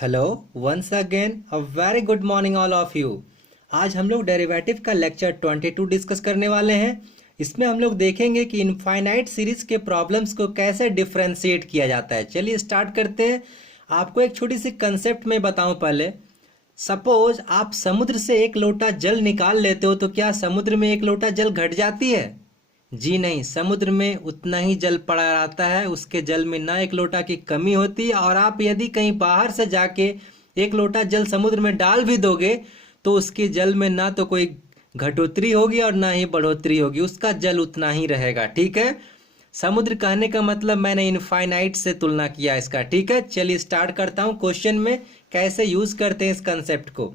Hello once again a very good morning all of you. आज हम लोग derivative का लेक्चर 22 डिस्कस करने वाले हैं। इसमें हम लोग देखेंगे कि इनफाइनाइट सीरीज के प्रॉब्लम्स को कैसे डिफरेंशिएट किया जाता है। चलिए स्टार्ट करते हैं। आपको एक छोटी सी कंसेप्ट में बताऊं पहले। सपोज आप समुद्र से एक लोटा जल निकाल लेते हो तो क्या समुद्र में एक लोटा जल घट जाती है? जी नहीं, समुद्र में उतना ही जल पड़ा रहता है। उसके जल में ना एक लोटा की कमी होती है। और आप यदि कहीं बाहर से जाके एक लोटा जल समुद्र में डाल भी दोगे तो उसके जल में ना तो कोई घटोतरी होगी और ना ही बढ़ोतरी होगी, उसका जल उतना ही रहेगा। ठीक है, समुद्र कहने का मतलब मैंने इनफाइनाइट से तुलना किया इसका। ठीक है, चलिए स्टार्ट करता हूँ। क्वेश्चन में कैसे यूज करते हैं इस कंसेप्ट को।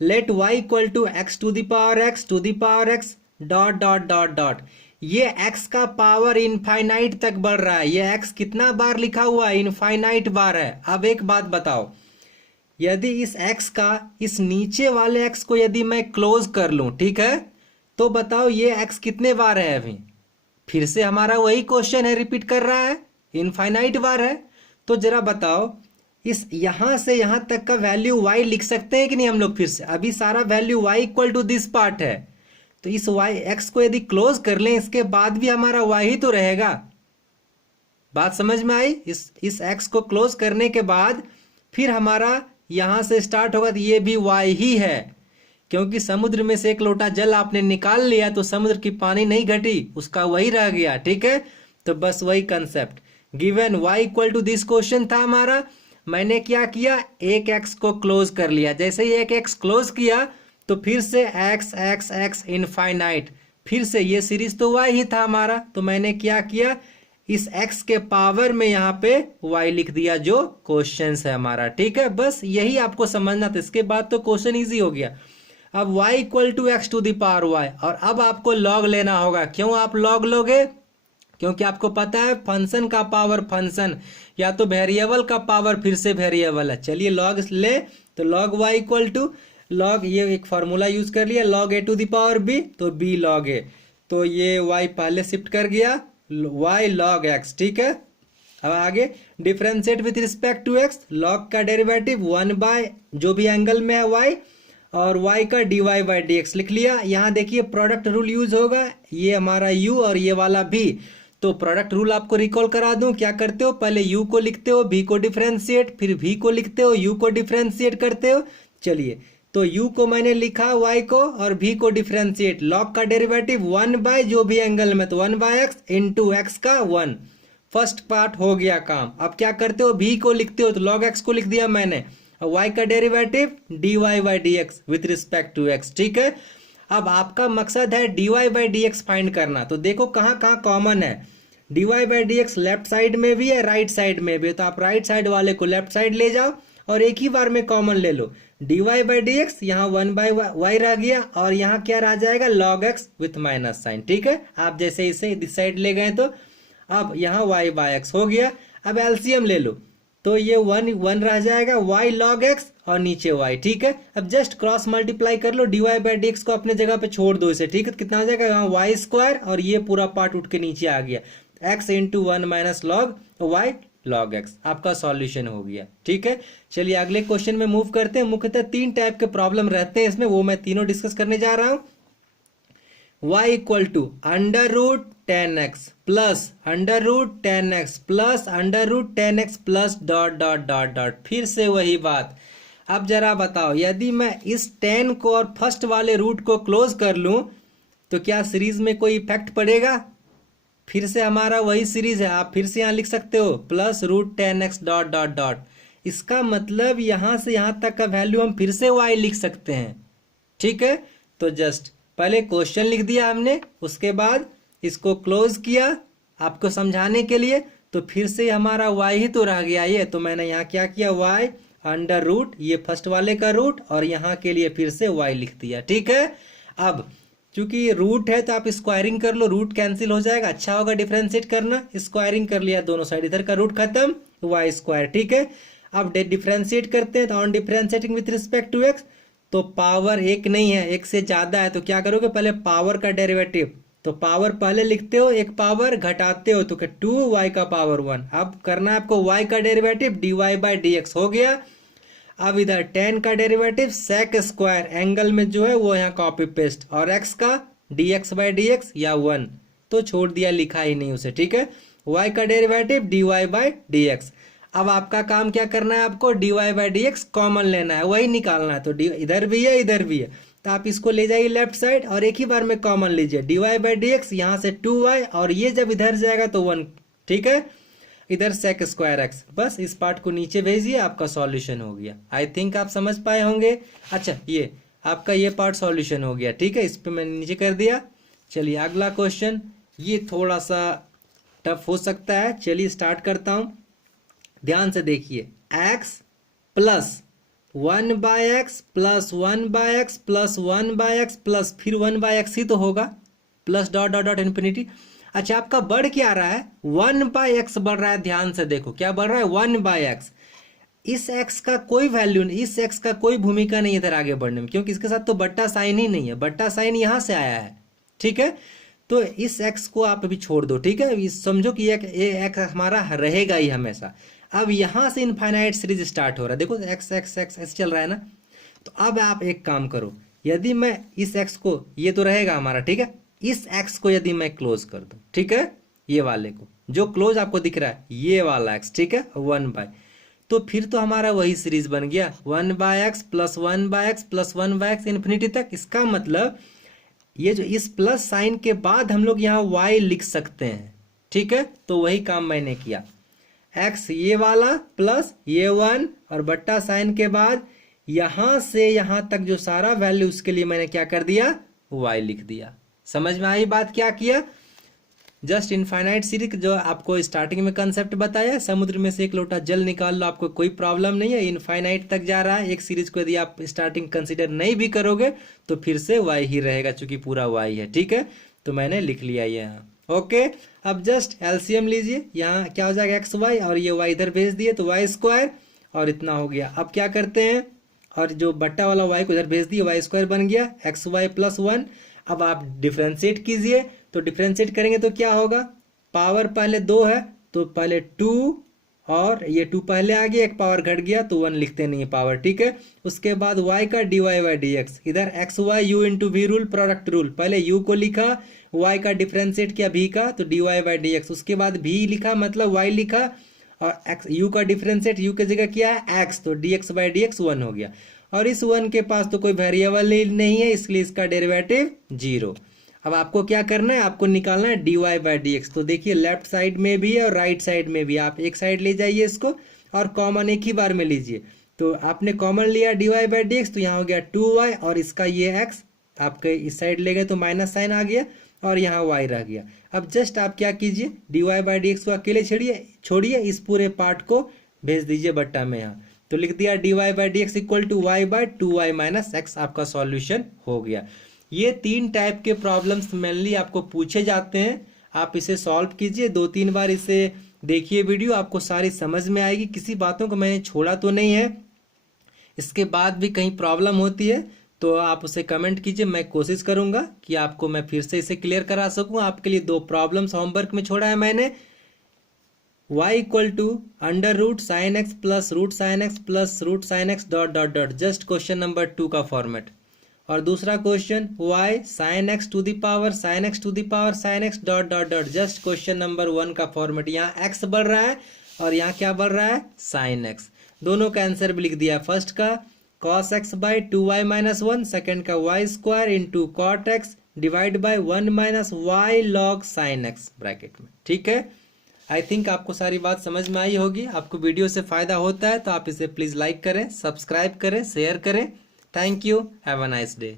Let y equal to x to the power x to the power x dot dot dot dot. ये x का पावर इनफाइनाइट तक बढ़ रहा है। ये x कितना बार लिखा हुआ है? इनफाइनाइट बार है। अब एक बात बताओ, यदि इस x का इस नीचे वाले x को यदि मैं क्लोज कर लूं, ठीक है, तो बताओ ये x कितने बार है? अभी फिर से हमारा वही क्वेश्चन है, रिपीट कर रहा है, इनफाइनाइट बार है। तो जरा बताओ, इस यहां से यहां तक का वैल्यू y लिख सकते हैं कि नहीं हम लोग? फिर से अभी सारा value y equal to this part है, तो इस y x को यदि क्लोज कर लें इसके बाद भी हमारा y ही तो रहेगा। बात समझ में आई? इस x को क्लोज करने के बाद फिर हमारा यहां से स्टार्ट होगा तो ये भी y ही है, क्योंकि समुद्र में से एक लोटा जल आपने निकाल लिया तो समुद्र की पानी नहीं घटी, उसका वही रह गया। ठीक है, तो बस वही concept. Given y equal to this question था हमारा। मैंने क्या किया, एक x को क्लोज कर लिया। जैसे ही एक x क्लोज किया तो फिर से x x x इनफाइनाइट, फिर से ये सीरीज तो y ही था हमारा। तो मैंने क्या किया, इस x के पावर में यहाँ पे y लिख दिया जो क्वेश्चन है हमारा। ठीक है, बस यही आपको समझना था। इसके बाद तो क्वेश्चन इजी हो गया। अब y equal to x to the power y, और अब आपको लॉग लेना होगा। क्यों आप लॉग लोगे? क्योंकि आपको पता है फंक्शन का पावर फंक्शन, या तो वेरिएबल का पावर फिर से वेरिएबल है। चलिए लॉग ले, तो log y equal to log, ये एक फार्मूला यूज कर लिया, log a to the power b, तो b लॉग ए, तो ये y पहले शिफ्ट कर गया, y लॉग x। ठीक है, अब आगे differentiate with respect to x, log का डेरिवेटिव 1 बाय जो भी एंगल में है y, और y का dy बाई डी एक्स लिख लिया। यहाँ देखिए प्रोडक्ट रूल यूज होगा, ये हमारा u और ये वाला v। तो प्रोडक्ट रूल आपको रिकॉल करा दूं, क्या करते हो, पहले u को लिखते हो, v को डिफरेंशिएट, फिर v को लिखते हो, u को डिफरेंशिएट करते हो। चलिए, तो u को मैंने लिखा y को, और v को डिफरेंशिएट, लॉग का डेरिवेटिव 1 बाय जो भी एंगल में, तो 1 बाय x इंटू एक्स का 1। फर्स्ट पार्ट हो गया काम। अब क्या करते हो, v को लिखते हो, तो log x को लिख दिया मैंने, और y का derivative dy by d x with respect to x। ठीक है, अब आपका मकसद है dy by d x find करना। तो देखो कहाँ कहाँ कॉमन है। dy by d x left side में भी है, राइट साइड में भी है, तो आप राइट साइड वाले को लेफ्ट साइड ले जाओ और एक ही बार में कॉमन ले लो। dy बाई डी एक्स, यहाँ 1 बाई वाई रह गया, और यहाँ क्या रह जाएगा, log x with minus sign. ठीक है, आप जैसे इसे इस साइड ले गए तो अब यहाँ y बाई एक्स हो गया। अब एलसीएम ले लो, तो ये 1 रह जाएगा, y log x और नीचे y। ठीक है, अब जस्ट क्रॉस मल्टीप्लाई कर लो, dy बाई डी एक्स को अपने जगह पे छोड़ दो इसे। ठीक है, कितना हो जाएगा, यहाँ वाई स्क्वायर, और ये पूरा पार्ट उठ के नीचे आ गया, x into 1 minus log y log x, आपका सॉल्यूशन हो गया। ठीक है, चलिए अगले क्वेश्चन में मूव करते हैं। मुख्यतः 3 टाइप के प्रॉब्लम रहते हैं इसमें, वो मैं तीनों डिस्कस करने जा रहा हूँ। y equal to under root 10x plus under root 10x plus under root 10x plus dot dot dot dot, फिर से वही बात। अब जरा बताओ, यदि मैं इस 10 को और फर्स्ट वाले रूट को क्लोज कर लूं तो क्या सीरीज में कोई इफेक्ट पड़ेगा? फिर से हमारा वही सीरीज है, आप फिर से यहाँ लिख सकते हो plus root 10x dot dot dot. इसका मतलब यहां से यहां तक का वैल्यू हम फिर से y लिख सकते हैं। ठीक है, तो जस्ट पहले क्वेश्चन लिख दिया हमने, उसके बाद इसको क्लोज किया आपको समझाने के लिए, तो फिर से हमारा y ही तो रह गया ये। तो मैंने यहाँ क्या किया, y अंडर रूट, ये फर्स्ट वाले का रूट, और यहाँ के लिए फिर से y लिख दिया। ठीक है, अब चूंकि रूट है तो आप स्क्वायरिंग कर लो, रूट कैंसिल हो जाएगा, अच्छा होगा डिफरेंशिएट करना। स्क्वायरिंग कर लिया दोनों साइड, इधर का रूट खत्म, y स्क्वायर। ठीक है, अब डिफरेंशिएट करते हैं, तो on differentiating with respect to x, तो पावर एक नहीं है, एक से ज्यादा है, तो क्या करोगे, पहले पावर का डेरिवेटिव, तो पावर पहले लिखते हो, एक पावर घटाते हो, तो 2y का पावर 1। अब करना है आपको y का derivative dy by d x हो गया। अब इधर tan का डेरिवेटिव sec स्क्वायर एंगल में जो है वो यहाँ कॉपी पेस्ट, और x का dx बाई डी या 1 तो छोड़ दिया, लिखा ही नहीं उसे, ठीक है। y का डेरिवेटिव dy बाई डी। अब आपका काम क्या करना है, आपको dy बाई डी कॉमन लेना है, वही निकालना है। तो इधर भी है इधर भी है, तो आप इसको ले जाइए लेफ्ट साइड और एक ही बार में कॉमन लीजिए, dy बाई डी यहाँ से 2y, और ये जब इधर जाएगा तो 1, ठीक है। इधर sec स्क्वायर x, बस इस पार्ट को नीचे भेजिए, आपका सॉल्यूशन हो गया। आई थिंक आप समझ पाए होंगे। अच्छा, ये आपका ये पार्ट सॉल्यूशन हो गया, ठीक है। इस पे मैंने नीचे कर दिया। चलिए अगला क्वेश्चन, ये थोड़ा सा टफ हो सकता है, चलिए स्टार्ट करता हूं। ध्यान से देखिए, x plus 1 by x plus 1 by x plus 1 by x plus फिर 1 बाय एक्स ही तो होगा, plus dot dot dot infinity. अच्छा, आपका बढ़ क्या रहा है, 1 बाय एक्स बढ़ रहा है। ध्यान से देखो क्या बढ़ रहा है, 1 बाय एक्स। इस x का कोई वैल्यू नहीं, इस x का कोई भूमिका नहीं इधर आगे बढ़ने में, क्योंकि इसके साथ तो बट्टा साइन ही नहीं है, बट्टा साइन यहां से आया है, ठीक है। तो इस x को आप अभी छोड़ दो, ठीक है। समझो कि ये x हमारा रहेगा ही हमेशा। अब यहां से इनफाइनाइट सीरीज स्टार्ट हो रहा है, देखो x x x ऐसे चल रहा है ना। तो अब आप एक काम करो, यदि मैं इस x को, ये तो रहेगा हमारा, ठीक है, इस x को यदि मैं क्लोज कर दूं, ठीक है, ये वाले को जो क्लोज आपको दिख रहा है, ये वाला x, ठीक है, 1 बाय, तो फिर तो हमारा वही सीरीज बन गया, 1 by x plus 1 by x plus 1 by x infinity तक। इसका मतलब ये जो इस प्लस साइन के बाद हम लोग यहाँ y लिख सकते हैं, ठीक है। तो वही काम मैंने किया, x ये वाला प्लस ये 1 और बट्टा साइन के बाद यहां से यहां तक जो सारा वैल्यू, उसके लिए मैंने क्या कर दिया, y लिख दिया। समझ में आई बात, क्या किया, जस्ट इनफाइनाइट सीरीज जो आपको स्टार्टिंग में कंसेप्ट बताया, समुद्र में से एक लोटा जल निकाल लो, आपको कोई प्रॉब्लम नहीं है, इनफाइनाइट तक जा रहा है। एक सीरीज को यदि आप स्टार्टिंग कंसीडर नहीं भी करोगे तो फिर से y ही रहेगा, चूंकि पूरा y है, ठीक है। तो मैंने लिख लिया ये यहाँ, ओके। अब जस्ट एलसीएम लीजिए, यहाँ क्या हो जाएगा एक्स वाई, और ये y इधर भेज दिए तो वाई स्क्वायर, और इतना हो गया। अब क्या करते हैं, और जो बट्टा वाला y को इधर भेज दिए, वाई स्क्वायर बन गया, एक्स वाई प्लस 1। अब आप डिफ्रेंशिएट कीजिए, तो डिफ्रेंशिएट करेंगे तो क्या होगा, पावर पहले 2 है तो पहले 2, और ये 2 पहले आ गया, एक पावर घट गया तो 1 लिखते नहीं है पावर, ठीक है। उसके बाद y का dy बाई डी एक्स, इधर x y u into v rule, product rule, पहले u को लिखा, y का डिफ्रेंशिएट किया v का, तो dy बाई डी एक्स, उसके बाद v लिखा मतलब y लिखा, और x u का डिफ्रेंशिएट u की जगह किया है x, तो dx बाई डी एक्स 1 हो गया। और इस 1 के पास तो कोई वेरिएबल नहीं है, इसलिए इसका डेरिवेटिव 0। अब आपको क्या करना है, आपको निकालना है dy बाई डी एक्स। तो देखिए लेफ्ट साइड में भी है और राइट साइड में भी, आप एक साइड ले जाइए इसको और कॉमन एक ही बार में लीजिए। तो आपने कॉमन लिया dy बाई डी एक्स, तो यहाँ हो गया 2y, और इसका ये x आपके इस साइड ले गए तो माइनस साइन आ गया, और यहाँ y रह गया। अब जस्ट आप क्या कीजिए, dy बाई डी एक्स को अकेले छोड़िए, इस पूरे पार्ट को भेज दीजिए बट्टा में यहाँ। तो लिख दिया dy by d x equal to y by 2y minus x, आपका सॉल्यूशन हो गया। ये 3 टाइप के प्रॉब्लम्स मेनली आपको पूछे जाते हैं, आप इसे सॉल्व कीजिए, 2-3 बार इसे देखिए वीडियो, आपको सारी समझ में आएगी। किसी बातों को मैंने छोड़ा तो नहीं है, इसके बाद भी कहीं प्रॉब्लम होती है तो आप उसे कमेंट कीजिए, मैं कोशिश करूंगा कि आपको मैं फिर से इसे क्लियर करा सकूं। आपके लिए 2 प्रॉब्लम्स होमवर्क में छोड़ा है मैंने, y equal to under root sine x plus root sine x plus root sine x dot dot dot, just question number 2 का फॉर्मेट। और दूसरा question y sine x to the power sine x to the power sine x dot dot dot, just question number 1 का format. यहाँ x बढ़ रहा है और यहाँ क्या बढ़ रहा है, साइन एक्स। दोनों का आंसर भी लिख दिया, फर्स्ट का cos x by 2y minus 1, second का y square into cot x divide by 1 minus y log sine x bracket में, ठीक है। आई थिंक आपको सारी बात समझ में आई होगी। आपको वीडियो से फायदा होता है तो आप इसे प्लीज लाइक करें, सब्सक्राइब करें, शेयर करें। Thank you, have a nice day.